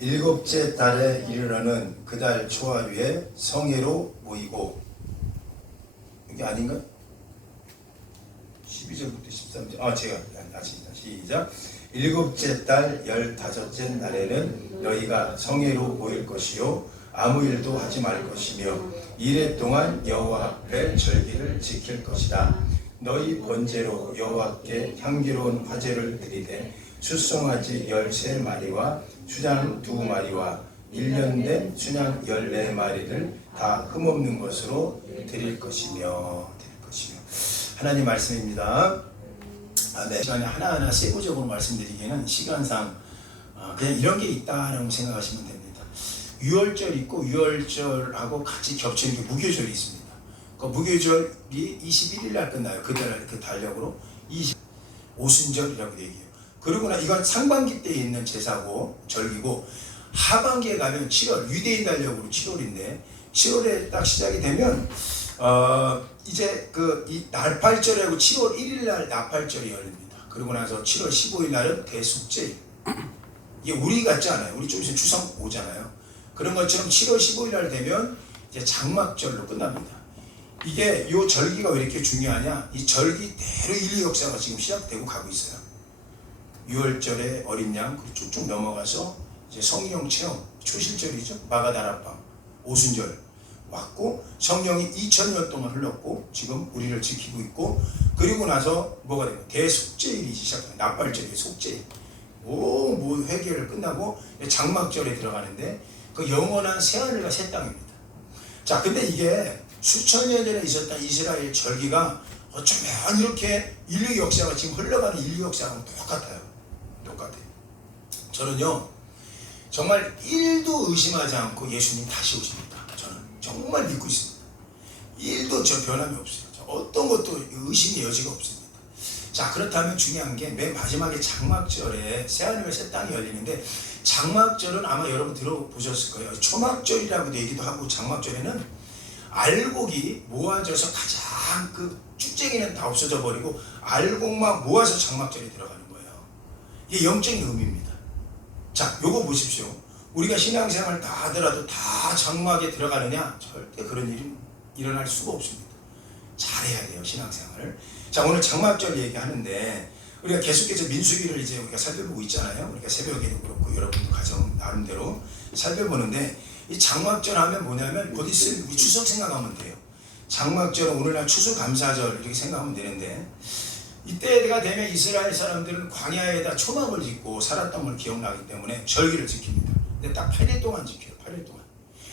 일곱째 달에 이르러는 그 달 초하루에 성회로 모이고, 이게 아닌가? 12절부터 13절. 제가 다시입니다. 시작. 일곱째 달 15째 날에는 너희가 성회로 모일 것이요 아무 일도 하지 말 것이며 이래 동안 여호와 앞에 절기를 지킬 것이다. 너희 번제로 여호와께 향기로운 화제를 드리되 숫송아지 13마리와 수장 2마리와 1년 된 수양 14마리를 다 흠없는 것으로 드릴 것이며. 하나님 말씀입니다. 네, 시간에 하나하나 세부적으로 말씀드리기에는 시간상 그냥 이런 게 있다라고 생각하시면 됩니다. 유월절 있고 유월절하고 같이 겹치는 게 무교절이 있습니다. 그 무교절이 21일 날 끝나요. 그 달력으로 오순절이라고 얘기해요. 그러고 나 이건 상반기 때 있는 제사고 절기고, 하반기에 가면 7월 유대인 달력으로 7월인데 7월에 딱 시작이 되면 이제 이 날팔절하고 7월 1일 날 나팔절이 열립니다. 그리고 나서 7월 15일 날은 대속제일. 이게 우리 같지 않아요. 우리 좀 있으면 추석 오잖아요. 그런 것처럼 7월 15일 날 되면 이제 장막절로 끝납니다. 이게 요 절기가 왜 이렇게 중요하냐? 이 절기대로 인류 역사가 지금 시작되고 가고 있어요. 6월절에 어린 양 쭉쭉 넘어가서 이제 성령 체험, 초실절이죠. 마가다락방, 오순절 왔고, 성령이 2000년 동안 흘렀고 지금 우리를 지키고 있고, 그리고 나서 뭐가 되면 대속제일이 시작돼요. 나팔절이 속제일. 뭐 회개를 끝나고 장막절에 들어가는데 그 영원한 새하늘과 새 땅입니다. 자, 근데 이게 수천 년 전에 있었던 이스라엘 절기가 어쩌면 이렇게 인류 역사가 지금 흘러가는 인류 역사랑 똑같아요. 저는요 정말 1도 의심하지 않고 예수님 다시 오십니다. 저는 정말 믿고 있습니다. 1도 저 변함이 없어요. 저 어떤 것도 의심의 여지가 없습니다. 자, 그렇다면 중요한 게 맨 마지막에 장막절에 새하늘과 새 땅이 열리는데, 장막절은 아마 여러분 들어보셨을 거예요. 초막절이라고도 얘기도 하고, 장막절에는 알곡이 모아져서 가장 쭉쟁이는 다 없어져 버리고 알곡만 모아서 장막절에 들어가는 거예요. 이게 영적인 의미입니다. 자, 요거 보십시오. 우리가 신앙생활 다 하더라도 다 장막에 들어가느냐? 절대 그런 일이 일어날 수가 없습니다. 잘해야 돼요, 신앙생활을. 자, 오늘 장막절 얘기하는데 우리가 계속해서 민수기를 이제 우리가 살펴보고 있잖아요. 우리가 새벽에도 그렇고 여러분도 가정 나름대로 살펴보는데, 이 장막절 하면 뭐냐면 곧 있으면 우리 추석 생각하면 돼요. 장막절은 오늘날 추수감사절 이렇게 생각하면 되는데, 이때가 되면 이스라엘 사람들은 광야에다 초막을 짓고 살았던 걸 기억나기 때문에 절기를 지킵니다. 근데 딱 8일 동안 지켜요. 8일 동안.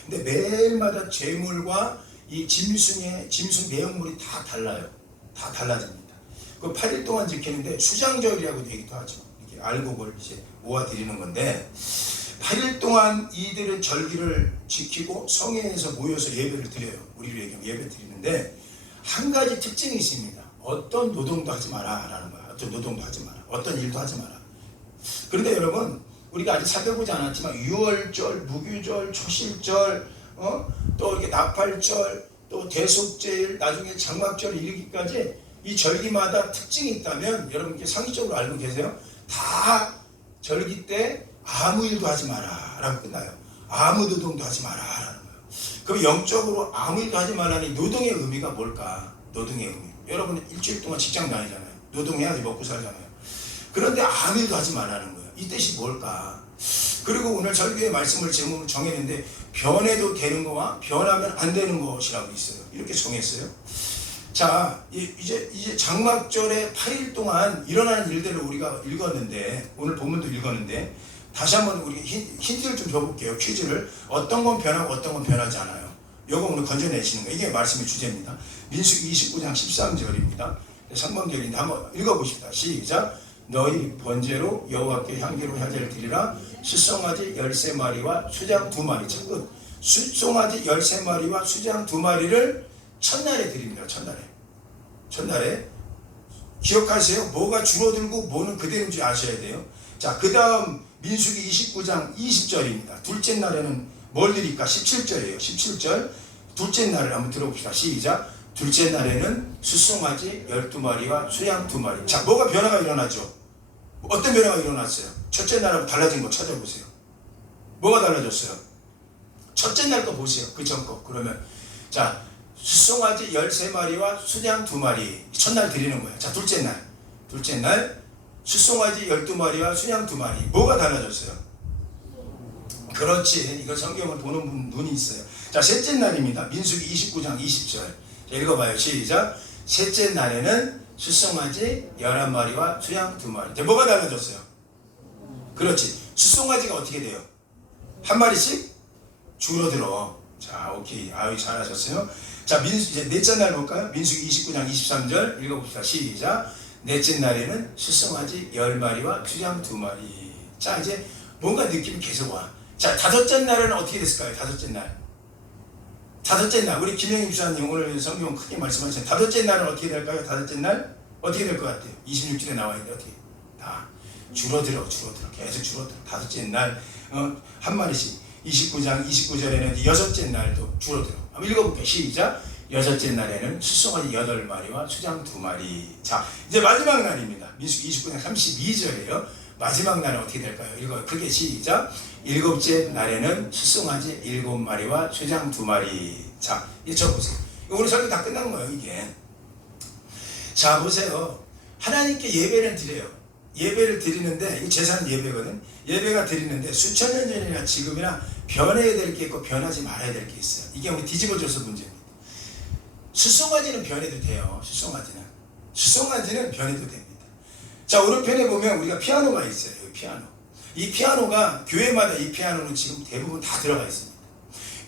근데 매일마다 제물과 이 짐승 내용물이 다 달라요. 다 달라집니다. 그 8일 동안 지키는데 수장절이라고 얘기도 하죠. 이렇게 알곡을 이제 모아드리는 건데, 8일 동안 이들은 절기를 지키고 성회에서 모여서 예배를 드려요. 우리를 예배 드리는데 한 가지 특징이 있습니다. 어떤 노동도 하지 마라 라는 거야. 어떤 노동도 하지 마라. 어떤 일도 하지 마라. 그런데 여러분, 우리가 아직 살펴보지 않았지만 6월절, 무교절, 초실절, 또 이렇게 나팔절, 또 대속제일, 나중에 장막절 이르기까지 이 절기마다 특징이 있다면 여러분께 상식적으로 알고 계세요? 다 절기 때 아무 일도 하지 마라 라고 끝나요. 아무 노동도 하지 마라 라는 거예요. 그럼 영적으로 아무 일도 하지 말라니 노동의 의미가 뭘까? 노동의 의미. 여러분 일주일 동안 직장 다니잖아요. 노동해야지 먹고 살잖아요. 그런데 아무 일도 하지 말라는 거예요. 이 뜻이 뭘까? 그리고 오늘 절기의 말씀을 제목을 정했는데, 변해도 되는 거와 변하면 안 되는 것이라고 있어요. 이렇게 정했어요. 자, 이제 장막절에 8일 동안 일어나는 일들을 우리가 읽었는데, 오늘 본문도 읽었는데, 다시 한번 우리 힌트를 좀 줘볼게요. 퀴즈를. 어떤 건 변하고 어떤 건 변하지 않아요. 요거 오늘 건져내시는 거예요. 이게 말씀의 주제입니다. 민수기 29장 13절입니다. 3번절인데 한번 읽어보십시다. 시작. 너희 번제로 여호와께 향기로운 화제를 드리라. 숫송아지 13마리와 수장 2마리. 첫 끝. 숫송아지 13마리와 수장 2마리를 첫날에 드립니다. 첫날에. 기억하세요. 뭐가 줄어들고 뭐는 그대로인지 아셔야 돼요. 자, 그 다음 민수기 29장 20절입니다. 둘째 날에는 뭘 드릴까? 17절이에요. 17절. 둘째 날을 한번 들어봅시다. 시작. 둘째 날에는 숫송아지 12마리와 수양 2마리. 자, 뭐가 변화가 일어나죠? 어떤 변화가 일어났어요? 첫째 날하고 달라진 거 찾아보세요. 뭐가 달라졌어요? 첫째 날 거 보세요. 그 전 거. 그러면 자, 숫송아지 13마리와 수양 2마리 첫날 드리는 거예요. 자, 둘째 날 숫송아지 12마리와 수양 2마리. 뭐가 달라졌어요? 그렇지. 이거 성경을 보는 분 눈이 있어요. 자, 셋째 날입니다. 민수기 29장 20절. 자, 읽어봐요. 시작. 셋째 날에는 숫송아지 11마리와 수양 2마리. 자, 뭐가 달라졌어요? 그렇지. 숫송아지가 어떻게 돼요? 한 마리씩 줄어들어. 자, 오케이. 아유, 잘하셨어요. 자, 이제 넷째 날 볼까요? 민수기 29장 23절 읽어봅시다. 시작. 넷째 날에는 숫송아지 10마리와 수양 2마리. 자, 이제 뭔가 느낌이 계속 와. 자, 다섯째 날에는 어떻게 됐을까요? 다섯째 날. 우리 김영희 주사님 오늘 성경 크게 말씀하셨어요. 다섯째 날은 어떻게 될까요? 다섯째 날 어떻게 될 것 같아요? 26절에 나와 있는데 어떻게? 다 줄어들어. 계속 줄어들어. 다섯째 날 한 마리씩. 29장 29절에는 여섯째 날도 줄어들어. 한번 읽어볼게요. 시작. 여섯째 날에는 숫송아지 8마리와 수장 2마리. 자, 이제 마지막 날입니다. 민수기 29장 32절이에요. 마지막 날은 어떻게 될까요? 읽어요. 크게 시작. 일곱째 날에는 숫송아지 7마리와 수장 2마리. 자, 이제 적어보세요. 오늘 설교 다 끝난 거예요, 이게. 자, 보세요. 하나님께 예배를 드려요. 예배를 드리는데, 이거 제사는 예배거든. 예배가 드리는데 수천 년 전이나 지금이나 변해야 될 게 있고 변하지 말아야 될 게 있어요. 이게 우리 뒤집어져서 문제입니다. 숫송아지는 변해도 돼요. 숫송아지는 변해도 됩니다. 자, 오른편에 보면 우리가 피아노가 있어요. 피아노. 이 피아노가 교회마다 이 피아노는 지금 대부분 다 들어가 있습니다.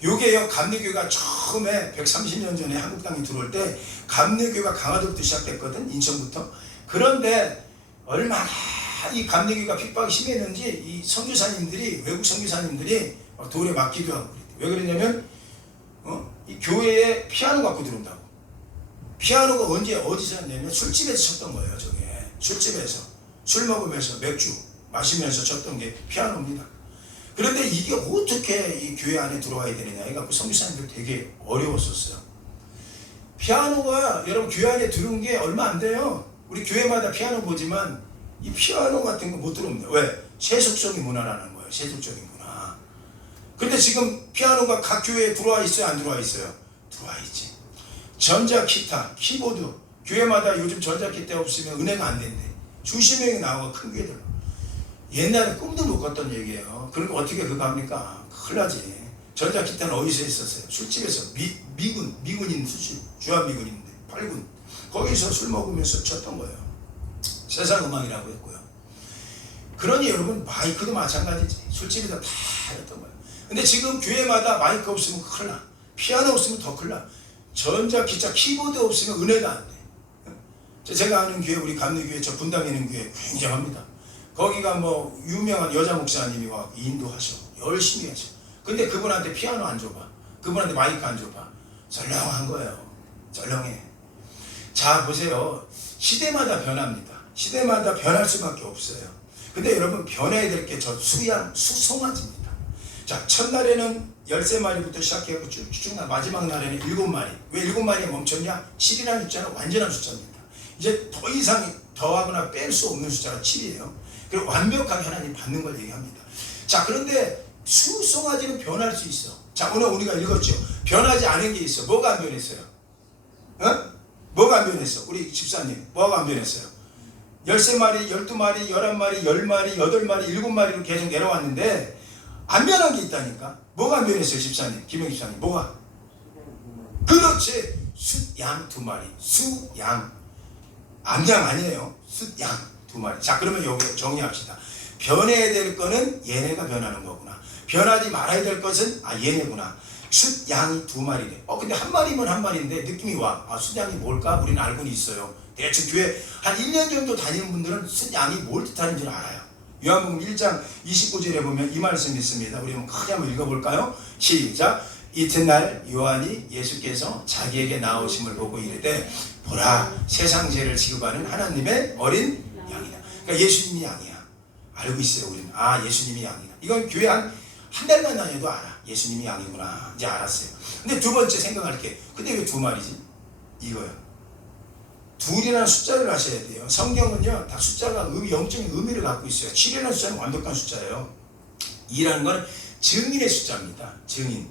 요게요, 감리교회가 처음에 130년 전에 한국 땅에 들어올 때 감리교회가 강화도부터 시작됐거든. 인천부터. 그런데 얼마나 이 감리교회가 핍박이 심했는지 이 선교사님들이, 외국 선교사님들이 돌에 맞기도 하고 그랬대요. 왜 그러냐면 이 교회에 피아노 갖고 들어온다고. 피아노가 언제 어디서 했냐면 술집에서 쳤던 거예요. 저게 술집에서 술 먹으면서 맥주 마시면서 쳤던 게 피아노입니다. 그런데 이게 어떻게 이 교회 안에 들어와야 되느냐 해갖고 선교사님들 되게 어려웠었어요. 피아노가 여러분 교회 안에 들어온 게 얼마 안 돼요. 우리 교회마다 피아노 보지만 이 피아노 같은 거 못 들어옵니다. 왜? 세속적인 문화라는 거예요. 세속적인 문화. 근데 지금 피아노가 각 교회에 들어와 있어요? 안 들어와 있어요? 들어와 있지. 전자 기타, 키보드. 교회마다 요즘 전자 기타 없으면 은혜가 안 된대. 수십 명이 나오고 큰 교회들. 옛날에 꿈도 못 꿨던 얘기예요. 그러니까 어떻게 그거 합니까? 큰일 나지. 전자 기타는 어디서 했었어요? 술집에서 미군인 수집, 주한미군인데 8군. 거기서 술 먹으면서 쳤던 거예요. 세상 음악이라고 했고요. 그러니 여러분 마이크도 마찬가지지. 술집에서 다 했던 거예요. 근데 지금 교회마다 마이크 없으면 큰일 나. 피아노 없으면 더 큰일 나. 전자 기타 키보드 없으면 은혜가 안 돼. 제가 아는 교회, 우리 감리교회, 저 분당에 있는 교회 굉장합니다. 거기가 뭐 유명한 여자 목사님이 와 인도하셔. 열심히 하셔. 근데 그분한테 피아노 안 줘봐. 그분한테 마이크 안 줘봐. 썰렁한 거예요. 썰렁해. 자, 보세요. 시대마다 변합니다. 시대마다 변할 수밖에 없어요. 근데 여러분 변해야 될 게 저 수송아지입니다. 자, 첫날에는 13마리부터 시작해서 쭉쭉 마지막 날에는 7마리. 왜 7마리에 멈췄냐? 7이라는 숫자는 완전한 숫자입니다. 이제 더 이상 더하거나 뺄 수 없는 숫자가 7이에요. 그리고 완벽하게 하나님 받는 걸 얘기합니다. 자, 그런데 수송아지는 변할 수 있어. 자, 오늘 우리가 읽었죠. 변하지 않은 게 있어. 뭐가 안 변했어요? 뭐가 안 변했어? 우리 집사님 뭐가 안 변했어요? 13마리, 12마리, 11마리, 10마리, 8마리, 7마리로 계속 내려왔는데 안 변한 게 있다니까. 뭐가 안 변했어요? 집사님, 김영 집사님 뭐가? 그렇지. 숫양 2마리. 수양 암양 아니에요. 숫양 2마리. 자, 그러면 여기 정리합시다. 변해야 될 거는 얘네가 변하는 거구나. 변하지 말아야 될 것은 얘네구나. 숫양이 2마리래. 근데 한 마리면 한 마리인데 느낌이 와. 숫양이 뭘까? 우리는 알고는 있어요. 대충 교회 한 1년 정도 다니는 분들은 숫양이 뭘 뜻하는 줄 알아요. 요한복음 1장 29절에 보면 이 말씀이 있습니다. 우리 한번 크게 한번 읽어볼까요? 시작. 이튿날 요한이 예수께서 자기에게 나오심을 보고 이르되 보라, 세상 죄를 지급하는 하나님의 어린 양이다. 그러니까 예수님이 양이야. 알고 있어요. 우리는 예수님이 양이다. 이건 교회 한 달만 다녀도 알아. 예수님이 양이구나. 이제 알았어요. 근데 두 번째 생각할 게, 근데 왜 2마리지? 이거요. 둘이라는 숫자를 아셔야 돼요. 성경은요, 다 숫자가 영적인 의미를 갖고 있어요. 7이라는 숫자는 완벽한 숫자예요. 2라는 건 증인의 숫자입니다. 증인.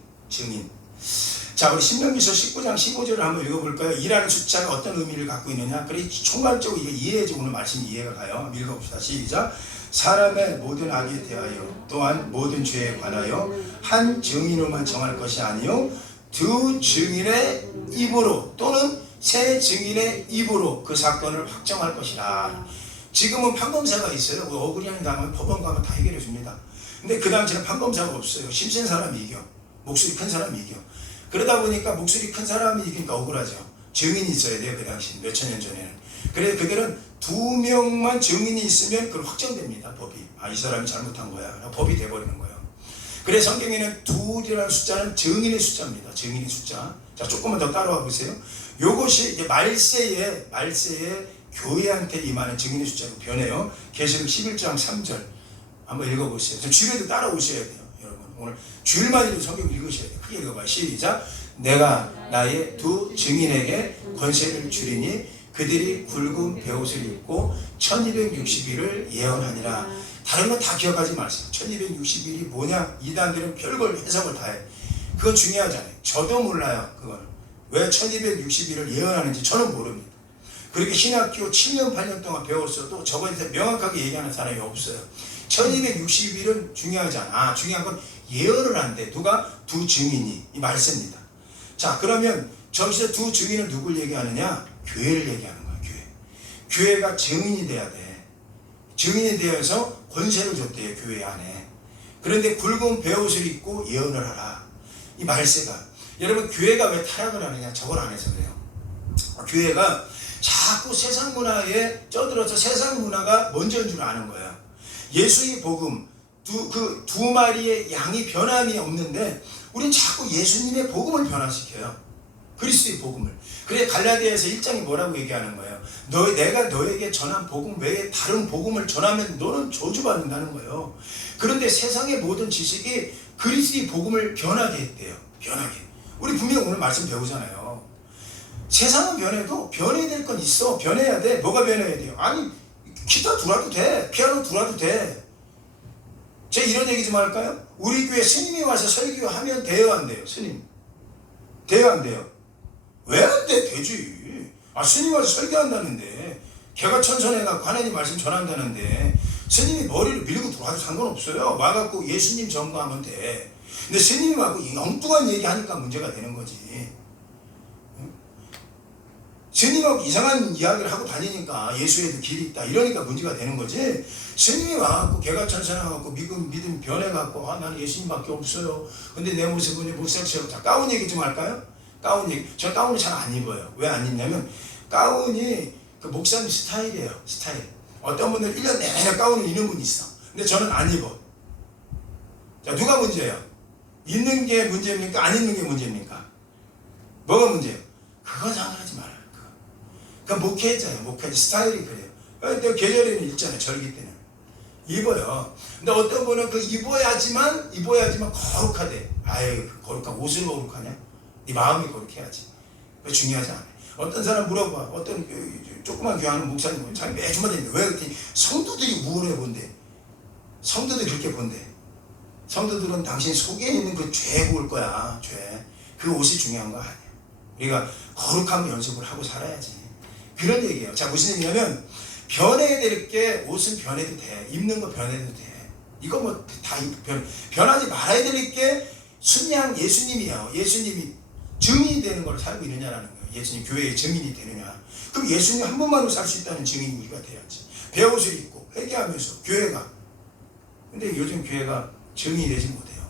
자, 우리 신명기서 19장 15절을 한번 읽어볼까요? 이라는 숫자가 어떤 의미를 갖고 있느냐? 그래 총괄적으로 이게 이해해야지 오늘 말씀이 이해가 가요. 읽어봅시다. 시작. 사람의 모든 악에 대하여 또한 모든 죄에 관하여 한 증인으로만 정할 것이 아니요 두 증인의 입으로 또는 세 증인의 입으로 그 사건을 확정할 것이라. 지금은 판검사가 있어요. 억울한 당하면 법원 가면 다 해결해 줍니다. 근데 그 당시에는 판검사가 없어요. 힘센 사람이 이겨. 목소리 큰 사람이 이겨. 그러다 보니까 목소리 큰 사람이 이기니까 억울하죠. 증인이 있어야 돼요. 그 당시 몇천 년 전에는. 그래서 그들은 두 명만 증인이 있으면 그걸 확정됩니다. 법이. 아, 이 사람이 잘못한 거야. 법이 돼버리는 거예요. 그래서 성경에는 둘이라는 숫자는 증인의 숫자입니다. 증인의 숫자. 자, 조금만 더 따라와 보세요. 요것이 이제 말세에 교회한테 임하는 증인의 숫자로 변해요. 계시록 11장 3절 한번 읽어보세요. 주일에도 따라오셔야 돼요. 여러분 오늘 주일만 해도 성경 읽으셔야 돼요. 크게 읽어봐요. 시작. 내가 나의 두 증인에게 권세를 주리니 그들이 굵은 베옷을 입고 1260일을 예언하니라. 다른 건 다 기억하지 마세요. 1260일이 뭐냐? 이단들은 별걸 해석을 다 해. 그건 중요하잖아요. 저도 몰라요. 그걸 왜 1260일을 예언하는지 저는 모릅니다. 그렇게 신학교 7년 8년 동안 배웠어도 저거에 대해서 명확하게 얘기하는 사람이 없어요. 1260일은 중요하지 않아. 중요한 건 예언을 한대. 누가? 두 증인이. 이 말씀입니다. 자, 그러면 저기서 두 증인은 누굴 얘기하느냐? 교회를 얘기하는 거야. 교회가 증인이 돼야 돼. 증인이 되어서 권세를 줬대요. 교회 안에. 그런데 굵은 베옷을 입고 예언을 하라. 이 말세가. 여러분 교회가 왜 타락을 하느냐? 저걸 안 해서 그래요. 교회가 자꾸 세상 문화에 쩌들어서 세상 문화가 먼저인 줄 아는 거예요. 예수의 복음, 두 마리의 양이 변함이 없는데 우린 자꾸 예수님의 복음을 변화시켜요. 그리스도의 복음을. 그래 갈라디아에서 1장이 뭐라고 얘기하는 거예요? 내가 너에게 전한 복음 외에 다른 복음을 전하면 너는 저주받는다는 거예요. 그런데 세상의 모든 지식이 그리스도의 복음을 변하게 했대요. 변하게. 우리 분명 오늘 말씀 배우잖아요. 세상은 변해도 변해야 될 건 있어. 변해야 돼. 뭐가 변해야 돼요? 아니 기타 둘라도 돼. 피아노 둘라도 돼. 제가 이런 얘기 좀 할까요? 우리 교회 스님이 와서 설교하면 돼요 안 돼요? 스님 돼요 안 돼요? 왜 안 돼? 되지. 아, 스님이 와서 설교한다는데 개가천선해갖고 하나님 말씀 전한다는데 스님이 머리를 밀고 들어와도 상관없어요. 와갖고 예수님 전거하면 돼. 근데 스님이 와갖고 엉뚱한 얘기하니까 문제가 되는 거지. 스님하고 이상한 이야기를 하고 다니니까 예수에도 길이 있다 이러니까 문제가 되는 거지. 스님이 와갖고 개가천선해갖고 믿음 변해갖고 아 나는 예수님밖에 없어요. 근데 내 모습은 목사처럼. 자, 가운 얘기 좀 할까요? 가운 얘기. 저 가운을 잘 안 입어요. 왜 안 입냐면 가운이 그 목사님 스타일이에요. 스타일. 어떤 분들은 1년 내내 가운을 입는 분이 있어. 근데 저는 안 입어. 자, 누가 문제예요? 입는 게 문제입니까? 안 입는 게 문제입니까? 뭐가 문제예요? 그건 상관하지 말아요. 그러니까 목회자예요. 목회자 스타일이 그래요. 또 계절에는 있잖아요. 절기 때는 입어요. 근데 어떤 분은 그 입어야지만 거룩하대. 아유 거룩한 옷을 거룩하냐? 네 마음이 거룩해야지. 그거 중요하지 않아요. 어떤 사람 물어봐. 어떤 조그만 교회하는 목사님 자기 매주마다 있는데 왜 그랬더니 성도들이 우울해 본대. 성도들이 그렇게 본대. 성도들은 당신 속에 있는 그 죄 볼 거야. 죄. 그 옷이 중요한 거 아니야. 우리가 거룩함을 연습을 하고 살아야지. 그런 얘기예요. 자, 무슨 얘기냐면 변해야 될 게 옷은 변해도 돼. 입는 거 변해도 돼. 이거 뭐 다 변하지 말아야 될 게 순양 예수님이에요. 예수님이 증인이 되는 걸 살고 있느냐라는 거예요. 예수님 교회의 증인이 되느냐. 그럼 예수님 한 번만으로 살 수 있다는 증인이 우리가 돼야지. 베옷을 입고 회개하면서 교회가. 근데 요즘 교회가 증인이 되지 못해요.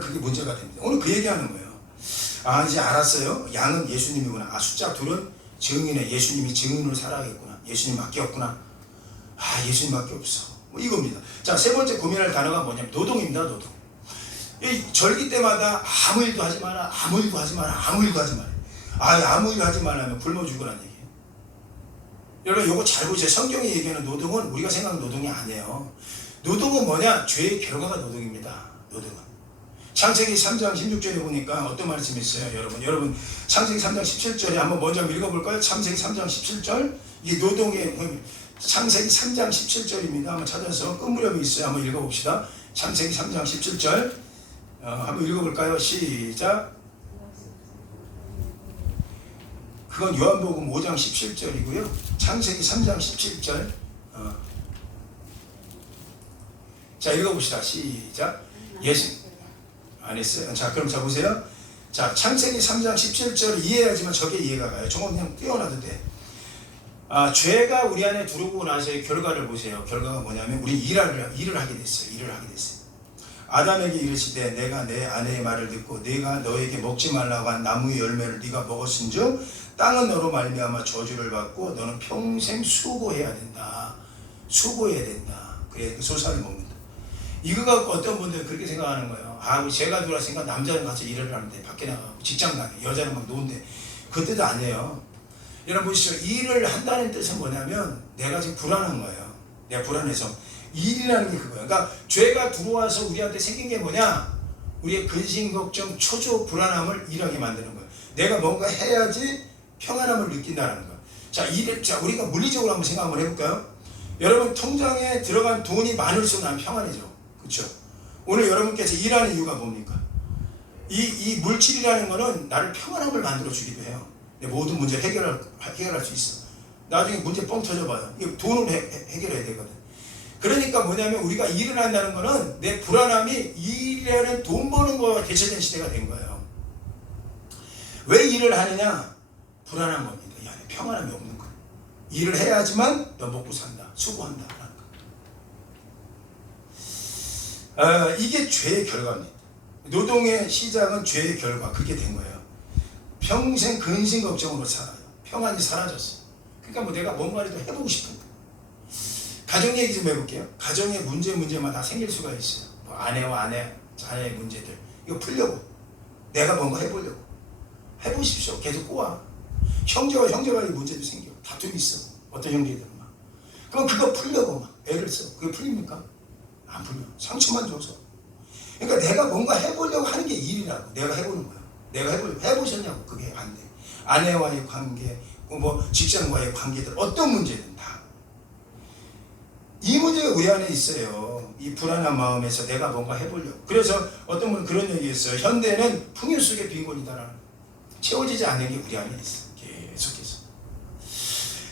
그게 문제가 됩니다. 오늘 그 얘기하는 거예요. 아 이제 알았어요. 양은 예수님이구나. 아 숫자 둘은 증인에 예수님이 증인으로 살아야겠구나. 예수님밖에 없구나. 아 예수님밖에 없어. 뭐 이겁니다. 자, 세 번째 고민할 단어가 뭐냐면 노동입니다. 노동. 이 절기 때마다 아무 일도 하지 마라. 아무 일도 하지 마라. 아무 일도 하지 마라. 아무 일 하지 말라면 굶어 죽으라는 얘기예요. 여러분 요거 잘 보세요. 성경이 얘기하는 노동은 우리가 생각하는 노동이 아니에요. 노동은 뭐냐? 죄의 결과가 노동입니다. 노동은. 창세기 3장 16절에 보니까 어떤 말씀이 있어요? 여러분 창세기 3장 17절에 한번 먼저 읽어볼까요? 창세기 3장 17절 이게 노동의 창세기 3장 17절입니다. 한번 찾아서 끝 무렵이 있어요. 한번 읽어봅시다. 창세기 3장 17절 한번 읽어볼까요? 시작. 그건 요한복음 5장 17절이고요. 창세기 3장 17절. 자, 읽어봅시다. 시작. 예수 안 했어요? 자, 그럼 자 보세요. 자, 창세기 3장 17절 이해하지만 저게 이해가 가요. 저거 그냥 띄워놔도 돼. 죄가 우리 안에 들어오고 나서의 결과를 보세요. 결과가 뭐냐면 우리 일을 하게 됐어요. 아담에게 이르시되 내가 내 아내의 말을 듣고 내가 너에게 먹지 말라고 한 나무의 열매를 네가 먹었은즉 땅은 너로 말미암아 저주를 받고 너는 평생 수고해야 된다. 그래 그 소사를 먹는다. 이거 갖고 어떤 분들은 그렇게 생각하는 거예요. 죄가 들어왔으니까 남자는 가서 일을 하는데 밖에 나가고 직장 가게 여자는 막 노는데 그 뜻도 아니에요. 여러분 보시죠. 일을 한다는 뜻은 뭐냐면 내가 지금 불안한 거예요. 내가 불안해서 일이라는 게 그거예요. 그러니까 죄가 들어와서 우리한테 생긴 게 뭐냐? 우리의 근심, 걱정, 초조, 불안함을 일하게 만드는 거예요. 내가 뭔가 해야지 평안함을 느낀다는 거예요. 자, 우리가 물리적으로 한번 생각 한번 해볼까요? 여러분 통장에 들어간 돈이 많을수록 난 평안해져. 그렇죠? 오늘 여러분께서 일하는 이유가 뭡니까? 이 물질이라는 거는 나를 평안함을 만들어 주기도 해요. 내 모든 문제 해결할 수 있어. 나중에 문제 뻥 터져봐요. 이거 돈으로 해결해야 되거든. 그러니까 뭐냐면 우리가 일을 한다는 거는 내 불안함이 일이라는 돈 버는 거와 대체된 시대가 된 거예요. 왜 일을 하느냐? 불안한 겁니다. 이 안에 평안함이 없는 거예요. 일을 해야지만 너 먹고 산다. 수고한다. 이게 죄의 결과입니다. 노동의 시작은 죄의 결과. 그게 된 거예요. 평생 근심 걱정으로 살아요. 평안이 사라졌어요. 그러니까 내가 뭔가라도 해보고 싶은 거예요. 가정 얘기 좀 해볼게요. 가정의 문제마다 생길 수가 있어요. 아내와 자녀의 문제들. 이거 풀려고. 내가 뭔가 해보려고. 해보십시오. 계속 꼬아. 형제와 형제와의 문제도 생겨. 다툼이 있어. 어떤 형제들은 막. 그럼 그거 풀려고 막 애를 써. 그게 풀립니까? 안 풀려. 상처만 줘서. 그러니까 내가 뭔가 해보려고 하는 게 일이라고. 내가 해보는 거야. 내가 해보셨냐고. 그게 안 돼. 아내와의 관계, 직장과의 관계들, 어떤 문제든 다. 이 문제가 우리 안에 있어요. 이 불안한 마음에서 내가 뭔가 해보려고. 그래서 어떤 분은 그런 얘기했어요. 현대는 풍요 속의 빈곤이다라는. 채워지지 않는 게 우리 안에 있어. 계속해서.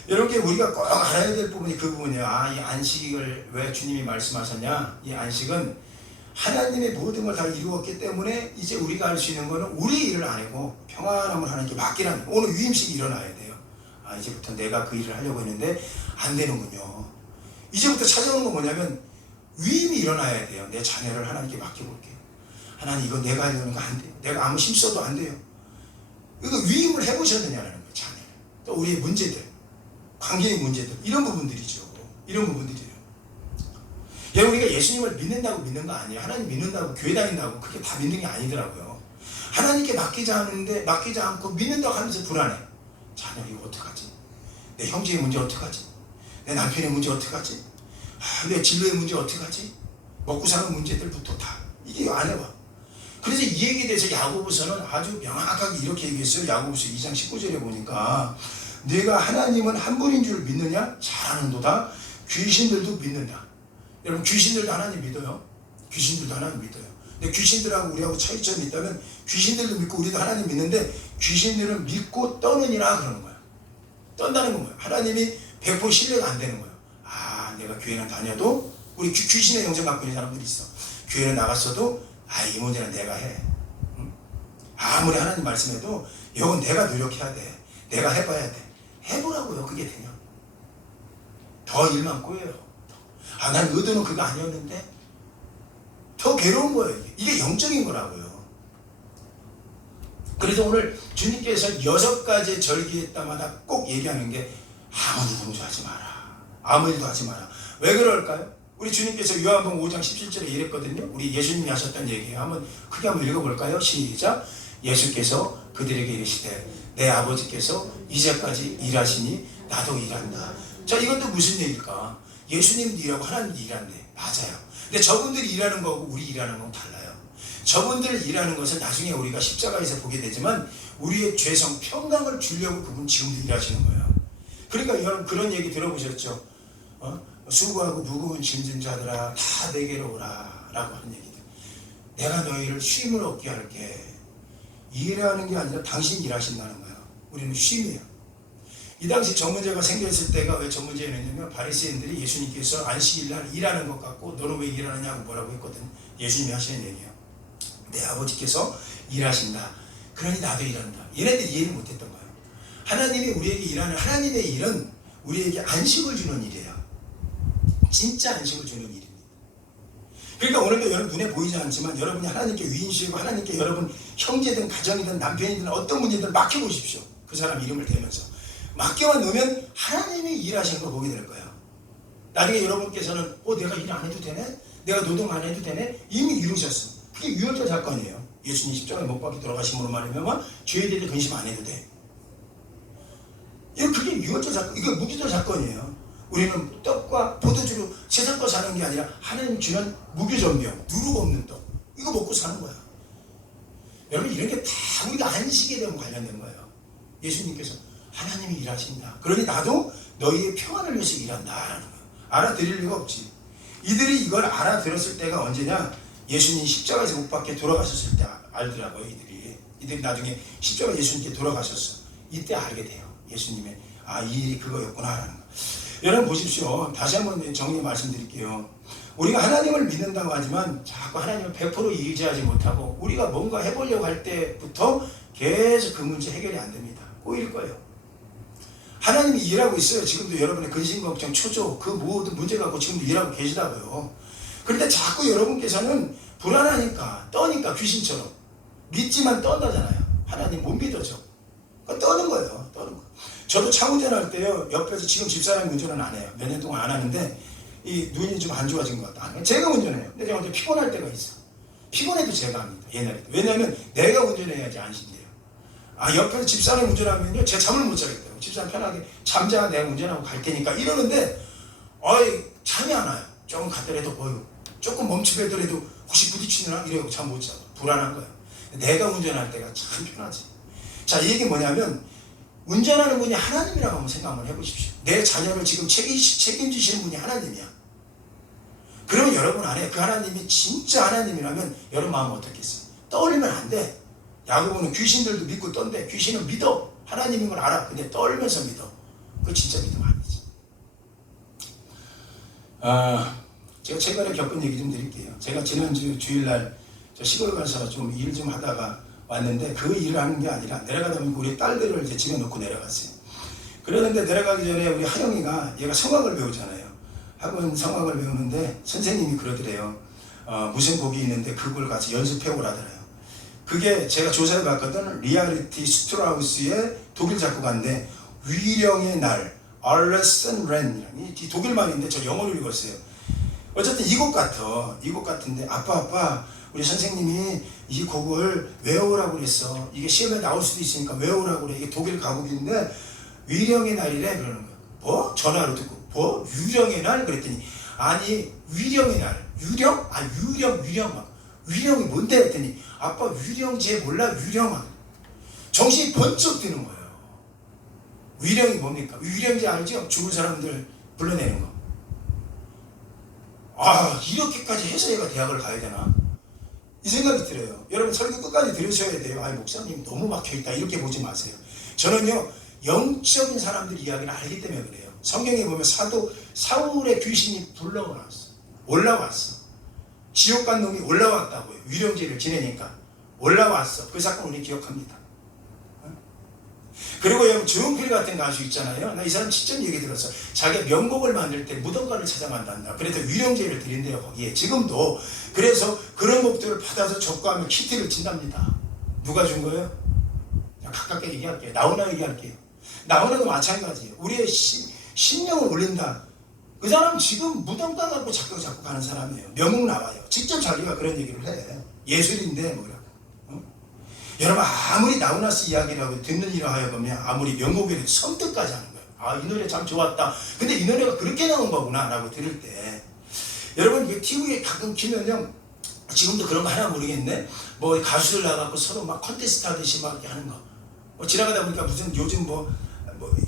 여러분, 우리가 꼭 알아야 될 부분이 그 부분이에요. 이 안식을 왜 주님이 말씀하셨냐? 이 안식은 하나님의 모든 걸 다 이루었기 때문에 이제 우리가 할 수 있는 거는 우리 일을 안 하고 평안함을 하는 게 맞기라는 거예요. 오늘 유임식이 일어나야 돼요. 이제부터 내가 그 일을 하려고 했는데 안 되는군요. 이제부터 찾아오는 건 뭐냐면 위임이 일어나야 돼요. 내 자녀를 하나님께 맡겨볼게요. 하나님 이거 내가 하려는 거 안 돼요. 내가 아무 힘 써도 안 돼요. 이거 위임을 해보셨느냐는 거예요. 자녀를. 또 우리의 문제들, 관계의 문제들, 이런 부분들이죠. 이런 부분들이에요. 여러분, 우리가 예수님을 믿는다고 믿는 거 아니에요. 하나님 믿는다고 교회 다닌다고 그렇게 다 믿는 게 아니더라고요. 하나님께 맡기지 않고 믿는다고 하면서 불안해. 자녀 이거 어떡하지? 내 형제의 문제 어떡하지? 내 남편의 문제 어떡하지? 내 진로의 문제 어떡하지? 먹고 사는 문제들부터 다 이게 안 해봐. 그래서 이 얘기에 대해서 야고보서는 아주 명확하게 이렇게 얘기했어요. 야고보서 2장 19절에 보니까 네가 하나님은 한 분인 줄 믿느냐? 잘하는도다. 귀신들도 믿는다. 여러분, 귀신들도 하나님 믿어요. 귀신들도 하나님 믿어요. 근데 귀신들하고 우리하고 차이점이 있다면 귀신들도 믿고 우리도 하나님 믿는데 귀신들은 믿고 떠느니라 그러는 거예요. 떤다는 건 뭐예요? 하나님이 100% 신뢰가 안 되는 거예요. 내가 교회는 다녀도 우리 귀신의 영성 갖고 있는 사람들이 있어. 교회는 나갔어도 이 문제는 내가 해. 아무리 하나님 말씀해도 이건 내가 노력해야 돼. 내가 해봐야 돼. 해보라고요. 그게 되냐. 더 일만 꼬여요. 난 의도는 그거 아니었는데 더 괴로운 거예요. 이게 영적인 거라고요. 그래서 오늘 주님께서 6가지 절기의 때마다 꼭 얘기하는 게 아무 일도 하지 마라. 아무 일도 하지 마라. 왜 그럴까요? 우리 주님께서 요한복음 5장 17절에 이랬거든요. 우리 예수님이 하셨던 얘기예요. 크게 한번 읽어볼까요? 시작. 예수께서 그들에게 이르시되 내 아버지께서 이제까지 일하시니 나도 일한다. 자, 이것도 무슨 얘기일까? 예수님도 일하고 하나님도 일한대. 맞아요. 근데 저분들이 일하는 거하고 우리 일하는 건 달라요. 저분들 일하는 것은 나중에 우리가 십자가에서 보게 되지만 우리의 죄성 평강을 주려고 그분 지금도 일하시는 거예요. 그러니까 여러분 그런 얘기 들어보셨죠? 수고하고 무거운 짐진 자들아 다 내게로 오라. 라고 하는 얘기들. 내가 너희를 쉼을 얻게 할게. 일하는 게 아니라 당신 일하신다는 거야. 우리는 쉼이에요. 이 당시 전문제가 생겼을 때가 왜 전문제였냐면 바리새인들이 예수님께서 안식일 일하는 것 같고 너는 왜 일하느냐고 뭐라고 했거든. 예수님이 하시는 얘기예요. 내 아버지께서 일하신다. 그러니 나도 일한다. 얘네들이 이해를 못했던 거예요. 하나님이 우리에게 일하는 하나님의 일은 우리에게 안식을 주는 일이에요. 진짜 안식을 주는 일입니다. 그러니까 오늘도 여러분 눈에 보이지 않지만 여러분이 하나님께 위인시고 하나님께 여러분 형제든 가정이든 남편이든 어떤 문제든 맡겨보십시오. 그 사람 이름을 대면서 맡겨만 놓으면 하나님이 일하시는 걸 보게 될 거예요. 나중에 여러분께서는 내가 일 안 해도 되네? 내가 노동 안 해도 되네? 이미 이루셨어. 그게 유월절 사건이에요. 예수님 십자가에 못 박혀 돌아가심으로 말하면 죄에 대해 근심 안 해도 돼. 그게 유월절 사건, 이거 무기절 사건이에요. 우리는 떡과 포도주로 세상 거 사는 게 아니라 하나님 주는 무교전병, 누룩 없는 떡, 이거 먹고 사는 거야. 여러분 이런 게 다 우리가 안식에 대한 관련된 거예요. 예수님께서 하나님이 일하신다. 그러니 나도 너희의 평안을 위해서 일한다라는 거예요. 알아들을 리가 없지. 이들이 이걸 알아들었을 때가 언제냐? 예수님 십자가에서 못 박혀 돌아가셨을 때 알더라고요. 이들이 나중에 십자가 예수님께 돌아가셨어. 이때 알게 돼요. 예수님의 이 일이 그거였구나라는 거. 여러분 보십시오. 다시 한번 정리 말씀드릴게요. 우리가 하나님을 믿는다고 하지만 자꾸 하나님을 100% 의지하지 못하고 우리가 뭔가 해보려고 할 때부터 계속 그 문제 해결이 안 됩니다. 꼬일 거예요. 하나님이 일하고 있어요. 지금도 여러분의 근심, 걱정, 초조 그 모든 문제 갖고 지금도 일하고 계시다고요. 그런데 자꾸 여러분께서는 불안하니까 떠니까 귀신처럼 믿지만 떤다잖아요. 하나님 못 믿어져. 떠는 거예요. 떠는 거. 저도 차 운전할 때요. 옆에서 지금 집사람이 운전은 안 해요. 몇 년 동안 안 하는데 이 눈이 좀 안 좋아진 것 같다. 제가 운전해요. 근데 제가 피곤할 때가 있어. 피곤해도 제가 합니다. 옛날에도. 왜냐하면 내가 운전해야지 안심돼요. 옆에서 집사람이 운전하면요. 제가 잠을 못 자겠대요. 집사람 편하게 잠자 내가 운전하고 갈 테니까 이러는데 잠이 안 와요. 조금 갔더라도 조금 멈추더라도 혹시 부딪히나 이러고 잠 못 자고 불안한 거예요. 내가 운전할 때가 참 편하지. 자, 이 얘기 뭐냐면 운전하는 분이 하나님이라고 한번 생각 한번 해보십시오. 내 자녀를 지금 책임지시는 분이 하나님이야. 그러면 여러분 안에 그 하나님이 진짜 하나님이라면 여러분 마음은 어떻겠어요? 떠올리면 안 돼. 야고보는 귀신들도 믿고 떤데 귀신은 믿어. 하나님인 걸 알아. 근데 떨면서 믿어. 그거 진짜 믿음 아니지. 제가 최근에 겪은 얘기 좀 드릴게요. 제가 지난주 주일날 저 시골 가서 좀 일 좀 하다가 왔는데 그 일을 하는 게 아니라 내려가다 보니까 우리 딸들을 이제 집에 놓고 내려갔어요. 그러는데 내려가기 전에 우리 하영이가 얘가 성악을 배우잖아요. 학원 성악을 배우는데 선생님이 그러더래요. 무슨 곡이 있는데 그걸 같이 연습해 오라더래요. 그게 제가 조사해 봤거든. 리얼리티 스트라우스의 독일 작곡가인데 위령의 날, 알레슨 렌이라는 이 독일 말인데 저 영어로 읽었어요. 어쨌든 이 곡 같아. 이 곡 같은데 아빠 우리 선생님이 이 곡을 외우라고 그랬어. 이게 시험에 나올 수도 있으니까 외우라고 그래. 이게 독일 가곡인데 위령의 날이래 그러는 거야. 뭐? 전화로 듣고 뭐? 유령의 날? 그랬더니 아니 위령의 날. 유령? 유령 막. 위령이 뭔데? 했더니 아빠 위령 쟤 몰라? 유령. 정신이 번쩍 드는 거예요. 위령이 뭡니까? 위령제 알죠? 죽은 사람들 불러내는 거. 이렇게까지 해서 얘가 대학을 가야 되나? 이 생각이 들어요. 여러분 설교 끝까지 들으셔야 돼요. 목사님 너무 막혀있다 이렇게 보지 마세요. 저는요 영적인 사람들 이야기를 알기 때문에 그래요. 성경에 보면 사울의 귀신이 올라왔어. 지옥 간 놈이 올라왔다고요. 위령제를 지내니까 올라왔어. 그 사건 우리 기억합니다. 그리고 여러분 조용필 같은 가수 있잖아요. 나 이 사람 직접 얘기 들었어. 자기가 명곡을 만들 때 무덤가를 찾아간단다. 그래서 위령제를 드린대요 거기에. 지금도 그래서 그런 곡들을 받아서 적고하면 키트를 친답니다. 누가 준 거예요? 가깝게 얘기할게요. 나훈아 얘기할게요. 나훈아도 마찬가지예요. 우리의 신령을 올린다. 그 사람 지금 무덤가 갖고 자꾸 가는 사람이에요. 명곡 나와요. 직접 자기가 그런 얘기를 해. 예술인데 뭐라고. 여러분 아무리 나훈아씨 이야기라고 듣는 이라 하여금요 아무리 명곡이라도 선뜻까지 하는 거예요. 이 노래 참 좋았다. 근데 이 노래가 그렇게 나온 거구나 라고 들을 때 여러분 이게 TV에 가끔 키면요 지금도 그런 거 하나 모르겠네. 뭐 가수들 나가고 서로 막 컨테스트 하듯이 막 이렇게 하는 거. 지나가다 보니까 무슨 요즘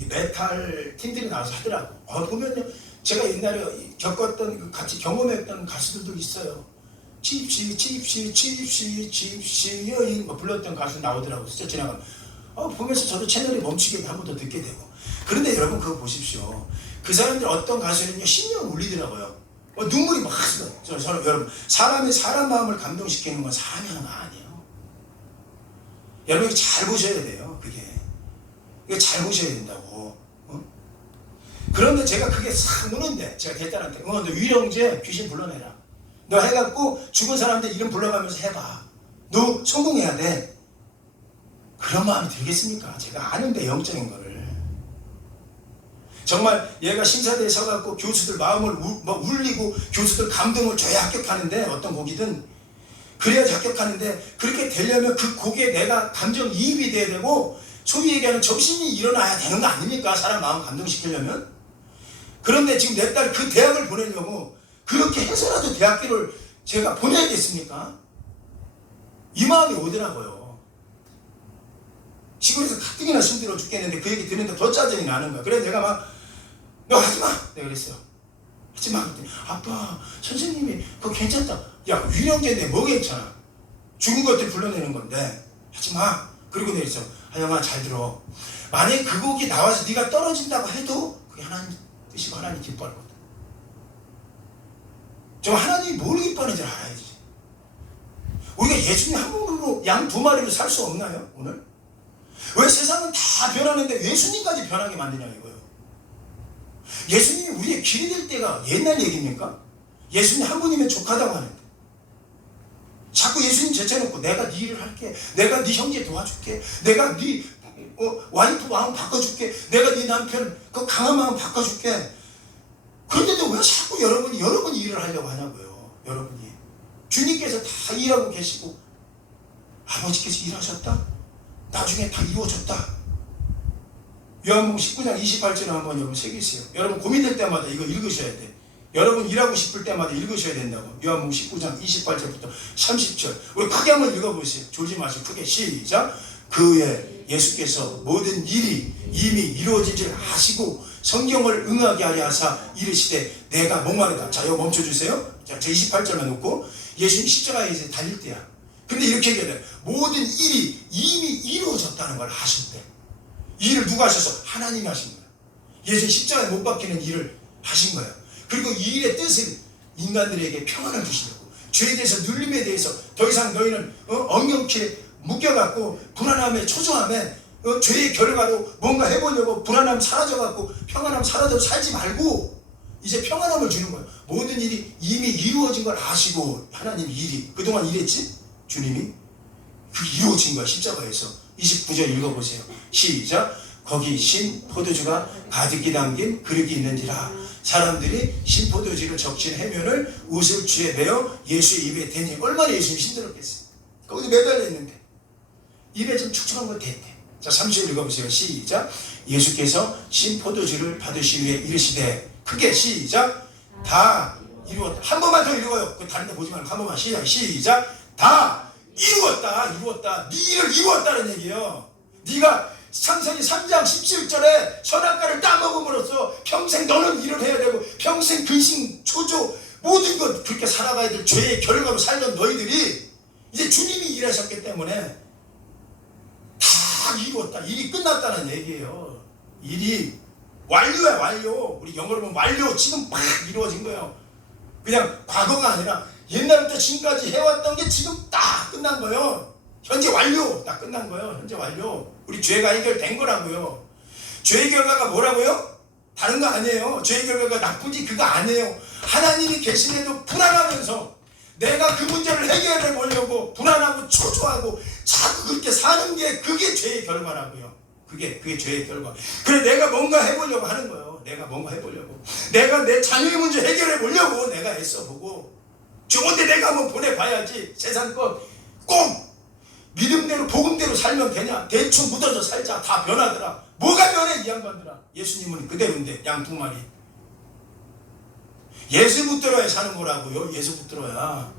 메탈 팀들이 나와서 하더라고. 보면요 제가 옛날에 겪었던 같이 경험했던 가수들도 있어요. 집시 여인 뭐 불렀던 가수 나오더라고요. 진짜 지나가면 보면서 저도 채널이 멈추게 한 번 더 듣게 되고. 그런데 여러분 그거 보십시오. 그 사람들 어떤 가수는요 10년 울리더라고요. 눈물이 막 흘러요. 여러분 사람이 사람 마음을 감동시키는 건 사람이 하는 거 아니에요. 여러분 이거 잘 보셔야 돼요. 이거 잘 보셔야 된다고. 그런데 제가 그게 싹 우는데 제가 대딸한테 너 위령제 귀신 불러내라. 너 해갖고 죽은 사람들 이름 불러가면서 해봐. 너 성공해야 돼. 그런 마음이 들겠습니까? 제가 아는데 영적인 거를. 정말 얘가 심사대에 서갖고 교수들 마음을 울리고 교수들 감동을 줘야 합격하는데 어떤 곡이든 그래야지 합격하는데 그렇게 되려면 그 곡에 내가 감정이입이 돼야 되고 소위 얘기하는 정신이 일어나야 되는 거 아닙니까? 사람 마음 감동시키려면. 그런데 지금 내 딸 그 대학을 보내려고 그렇게 해서라도 대학교를 제가 보내야겠습니까? 이 마음이 오더라고요. 시골에서 가뜩이나 힘들어 죽겠는데 그 얘기 듣는데 더 짜증이 나는 거야. 그래서 내가 막 너 하지마! 내가 그랬어요. 하지마. 그랬더니 아빠 선생님이 그거 괜찮다. 야 위령제인데 뭐 괜찮아. 죽은 것들 불러내는 건데 하지마. 그리고 내렸어. 하영아 잘 들어. 만약에 그 곡이 나와서 네가 떨어진다고 해도 그게 하나님 뜻이고 하나님 기뻐할 거다. 저 하나님이 뭘 기뻐하는지 알아야지. 우리가 예수님 한 몸으로 양 두 마리로 살 수 없나요 오늘? 왜 세상은 다 변하는데 예수님까지 변하게 만드냐 이거예요. 예수님이 우리의 길이 될 때가 옛날 얘기입니까? 예수님 한 분이면 족하다고 하는데 자꾸 예수님 제쳐놓고 내가 네 일을 할게, 내가 네 형제 도와줄게, 내가 네 와이프 마음 바꿔줄게, 내가 네 남편 그 강한 마음 바꿔줄게. 그런데도 왜 자꾸 여러분이 일을 하려고 하냐고요. 여러분이 주님께서 다 일하고 계시고 아버지께서 일하셨다. 나중에 다 이루어졌다. 요한복음 19장 28절을 한번 여러분 새기세요. 여러분 고민될 때마다 이거 읽으셔야 돼. 여러분 일하고 싶을 때마다 읽으셔야 된다고. 요한복음 19장 28절부터 30절 우리 크게 한번 읽어보세요. 졸지 마시고 크게 시작. 그의 예수께서 모든 일이 이미 이루어진 줄 아시고 성경을 응하게 하려 하사 이르시되 내가 목마르다. 자 이거 멈춰주세요. 자 28절만 놓고 예수님 십자가에 이제 달릴 때야. 근데 이렇게 얘기해요. 모든 일이 이미 이루어졌다는 걸 아셨대. 이 일을 누가 하셔서? 하나님이 하신 거야. 예수님 십자가에 못 박히는 일을 하신 거야. 그리고 이 일의 뜻은 인간들에게 평안을 주시려고. 죄에 대해서 눌림에 대해서 더 이상 너희는 엉경키에 묶여갖고 불안함에 초조함에 죄의 결과로 뭔가 해보려고 불안함 사라져갖고 평안함 사라져 살지 말고 이제 평안함을 주는 거예요. 모든 일이 이미 이루어진 걸 아시고 하나님 일이 그동안 일했지? 주님이 그 이루어진 거야. 십자가에서. 29절 읽어보세요. 시작. 거기 신 포도주가 가득히 담긴 그릇이 있는지라 사람들이 신 포도주를 적신 해면을 웃을 주에 매어 예수의 입에 대니 얼마나 예수님이 힘들었겠어요. 거기서 매달려 있는데 입에 좀 축축한 거 대대. 자 30절 읽어보세요. 시작. 예수께서 신 포도주를 받으시기 위해 이르시되 크게 시작. 다 이루었다. 한 번만 더 읽어요. 그 다른 데 보지 말고 한 번만 시작. 다 이루었다. 네 일을 이루었다는 얘기예요. 네가 창세기 3장 17절에 선악과를 따먹음으로써 평생 너는 일을 해야 되고 평생 근심 초조 모든 것 그렇게 살아가야 될 죄의 결과로 살던 너희들이 이제 주님이 일하셨기 때문에 다 이루었다. 일이 끝났다는 얘기예요. 일이 완료야 완료. 우리 영어로 보면 완료. 지금 막 이루어진 거예요. 그냥 과거가 아니라 옛날부터 지금까지 해왔던 게 지금 딱 끝난 거예요. 현재 완료. 딱 끝난 거예요. 현재 완료. 우리 죄가 해결된 거라고요. 죄의 결과가 뭐라고요? 다른 거 아니에요. 죄의 결과가 나쁜지 그거 아니에요. 하나님이 계시는데도 불안하면서 내가 그 문제를 해결해 보려고 불안하고 초조하고 자꾸 그렇게 사는 게 그게 죄의 결과라고요. 그게 죄의 결과. 그래 내가 뭔가 해보려고 하는 거예요. 내가 뭔가 해보려고. 내가 내 자녀의 문제 해결해 보려고 내가 애써보고 좋은데 내가 한번 보내봐야지. 세상 것 꼭 믿음대로 복음대로 살면 되냐. 대충 묻어서 살자. 다 변하더라. 뭐가 변해 이 양반들아. 예수님은 그대로인데 양 두 마리. 예수 붙들어야 사는 거라고요. 예수 붙들어야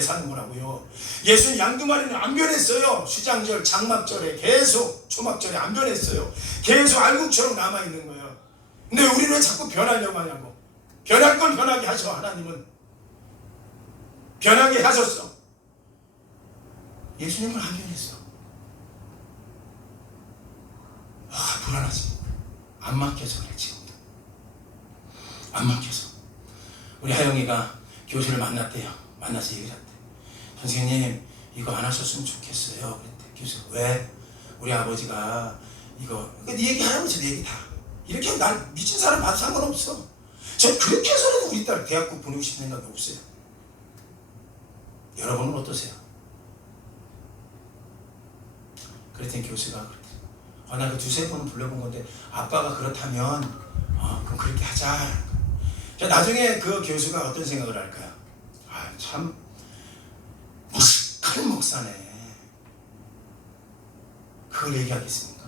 사는 거라고요. 예수는 양 두 마리는 안 변했어요. 수장절 장막절에 계속 초막절에 안 변했어요. 계속 알국처럼 남아있는 거예요. 근데 우리는 왜 자꾸 변하려고 하냐고. 변할 걸 변하게 하셔. 하나님은 변하게 하셨어. 예수님을 안 변했어. 불안하지. 안 맡겨서 그래. 지금도 안 맡겨서. 우리 하영이가 교수를 만났대요. 만나서 얘기를 했대. 선생님 이거 안 하셨으면 좋겠어요. 그랬대. 교수 왜? 우리 아버지가 이거 네 얘기 할아버지 내 얘기 다 이렇게 하면 난 미친 사람 봐도 상관없어. 저 그렇게 해서라도 우리 딸 대학교 보내고 싶은 생각이 없어요. 여러분은 어떠세요? 그랬더니 교수가 그랬대. 나 그 두세 번은 불러본 건데 아빠가 그렇다면 그럼 그렇게 하자. 나중에 그 교수가 어떤 생각을 할까요? 참 큰 목사네. 그걸 얘기하겠습니까?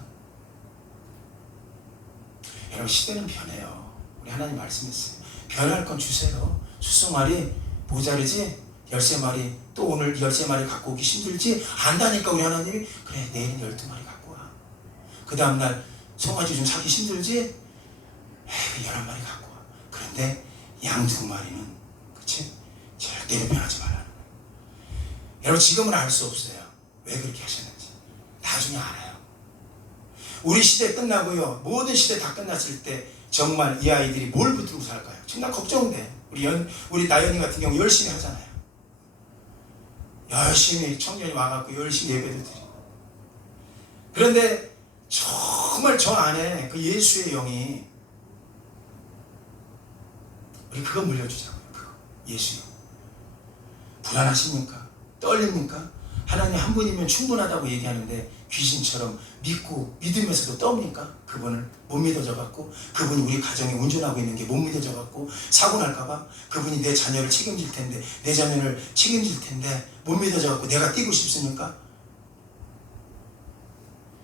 여러분 시대는 변해요. 우리 하나님 말씀했어요. 변할 건 주세요. 수송아리 모자르지? 13마리 또 오늘 13마리 갖고 오기 힘들지? 안다니까 우리 하나님이 그래 내일은 12마리 갖고 와. 그 다음날 송아지 좀 사기 힘들지? 11마리 갖고 와. 그런데 양 2마리는 그치? 절대로 변하지 말라는 거예요. 여러분 지금은 알 수 없어요. 왜 그렇게 하셨는지. 나중에 알아요. 우리 시대 끝나고요. 모든 시대 다 끝났을 때 정말 이 아이들이 뭘 붙들고 살까요? 지금 나 걱정돼. 우리 나연이 같은 경우 열심히 하잖아요. 열심히 청년이 와갖고 열심히 예배도 드리고. 그런데 정말 저 안에 그 예수의 영이 우리 그거 물려주자고요. 그거 예수님. 불안하십니까? 떨립니까? 하나님 한 분이면 충분하다고 얘기하는데 귀신처럼 믿고 믿으면서도 떱니까? 그분을 못 믿어져 갖고 그분이 우리 가정에 운전하고 있는 게 못 믿어져 갖고 사고 날까봐 그분이 내 자녀를 책임질 텐데 내 자녀를 책임질 텐데 못 믿어져 갖고 내가 뛰고 싶습니까?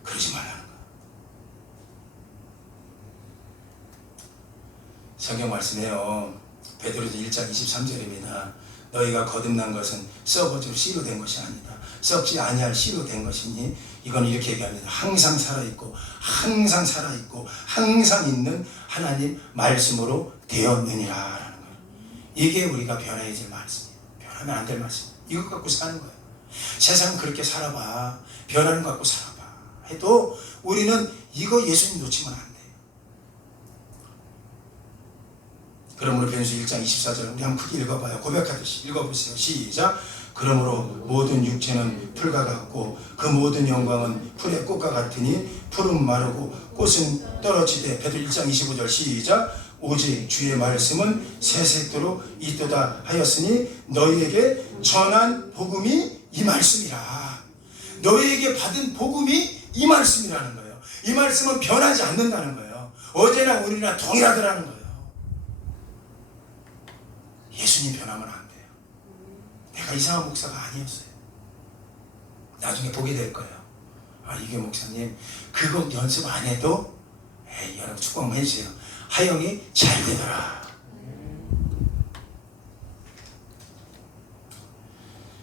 그러지 말라는 거야. 성경 말씀에요. 베드로서 1장 23절입니다. 너희가 거듭난 것은 썩어질 씨로 된 것이 아니다. 썩지 아니할 씨로 된 것이니 이건 이렇게 얘기합니다. 항상 살아있고 항상 살아있고 항상 있는 하나님 말씀으로 되었느니라 라는 거예요. 이게 우리가 변해야될 말씀이에요. 변하면 안 될 말씀이에요. 이것 갖고 사는 거예요. 세상은 그렇게 살아봐. 변하는 것 갖고 살아봐. 해도 우리는 이거 예수님 놓치면 안 돼요. 그러므로 변수 1장 24절 우리 한번 크게 읽어봐요. 고백하듯이 읽어보세요. 시작. 그러므로 모든 육체는 풀과 같고 그 모든 영광은 풀의 꽃과 같으니 풀은 마르고 꽃은 떨어지되. 베드로 1장 25절 시작. 오직 주의 말씀은 새색도록 있도다 하였으니 너희에게 전한 복음이 이 말씀이라. 너희에게 받은 복음이 이 말씀이라는 거예요. 이 말씀은 변하지 않는다는 거예요. 어제나 오늘이나 동일하더라는 거예요. 예수님 변하면 안 돼요. 내가 이상한 목사가 아니었어요. 나중에 보게 될 거예요. 이게 목사님 그거 연습 안 해도 여러분 축복만 해주세요. 하영이 잘 되더라.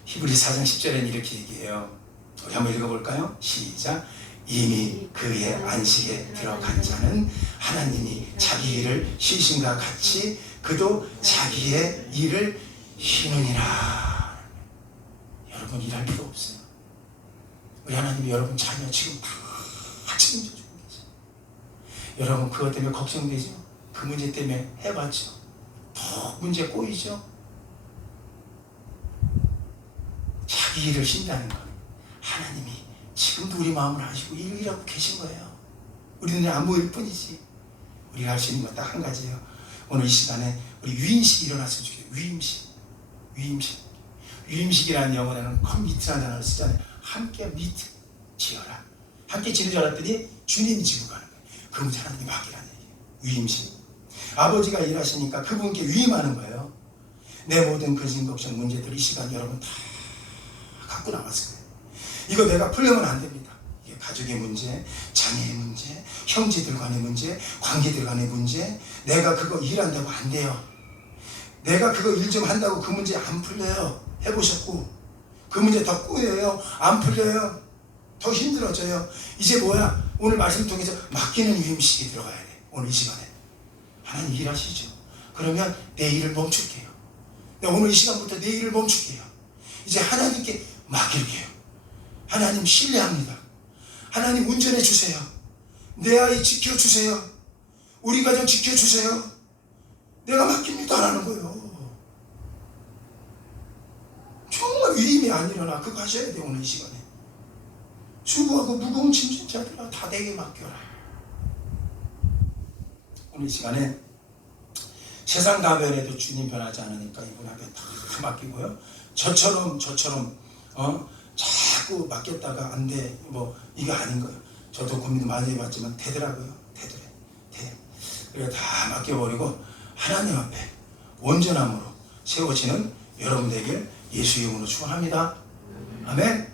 히브리 4장 10절에는 이렇게 얘기해요. 우리 한번 읽어볼까요? 시작. 이미 그의 안식에 들어간 자는 하나님이 자기 일을 쉬신과 같이 그도 자기의 일을 쉬느니라. 여러분 일할 필요 없어요. 우리 하나님이 여러분 자녀 지금 다 책임져주고 계세요. 여러분 그것 때문에 걱정되죠? 그 문제 때문에 해봤죠? 더 문제 꼬이죠? 자기 일을 쉰다는 건 하나님이 지금도 우리 마음을 아시고 일하고 계신 거예요. 우리 눈에 안 보일 뿐이지. 우리가 할 수 있는 건 딱 한 가지예요. 오늘 이 시간에 우리 위임식이 일어났으면 좋겠어요. 위임식이라는 영어에는 커미트라는 단어를 쓰잖아요. 함께 미트 지어라. 함께 지는 줄 알았더니 주님이 지고 가는 거예요. 그 문제 하나님이 맡기라는 얘기예요. 위임식. 아버지가 일하시니까 그분께 위임하는 거예요. 내 모든 근심 걱정 문제들 이 시간 여러분 다 갖고 나왔을 거예요. 이거 내가 풀려면 안 됩니다. 이게 가족의 문제, 자녀의 문제, 형제들 간의 문제, 관계들 간의 문제. 내가 그거 일한다고 안 돼요. 내가 그거 일 좀 한다고 그 문제 안 풀려요. 해보셨고 그 문제 더 꼬여요. 안 풀려요. 더 힘들어져요. 이제 뭐야? 오늘 말씀 통해서 맡기는 위임식이 들어가야 돼. 오늘 이 시간에 하나님 일하시죠. 그러면 내 일을 멈출게요. 오늘 이 시간부터 내 일을 멈출게요. 이제 하나님께 맡길게요. 하나님 신뢰합니다. 하나님 운전해 주세요. 내 아이 지켜주세요. 우리 가정 지켜주세요. 내가 맡깁니다 라는 거예요. 정말 위임이 안 일어나. 그거 하셔야 돼요. 오늘 이 시간에 수고하고 무거운 짐진 자들아 다 내게 맡겨라. 오늘 이 시간에 세상 가변에도 주님 변하지 않으니까 이분에게 다 맡기고요. 저처럼 자꾸 맡겼다가 안 돼. 뭐 이게 아닌 거예요. 저도 고민 많이 해봤지만 되더라고요. 돼. 그래서 다 맡겨버리고 하나님 앞에 온전함으로 세워지는 여러분 되길 예수 이름으로 축원합니다. 아멘.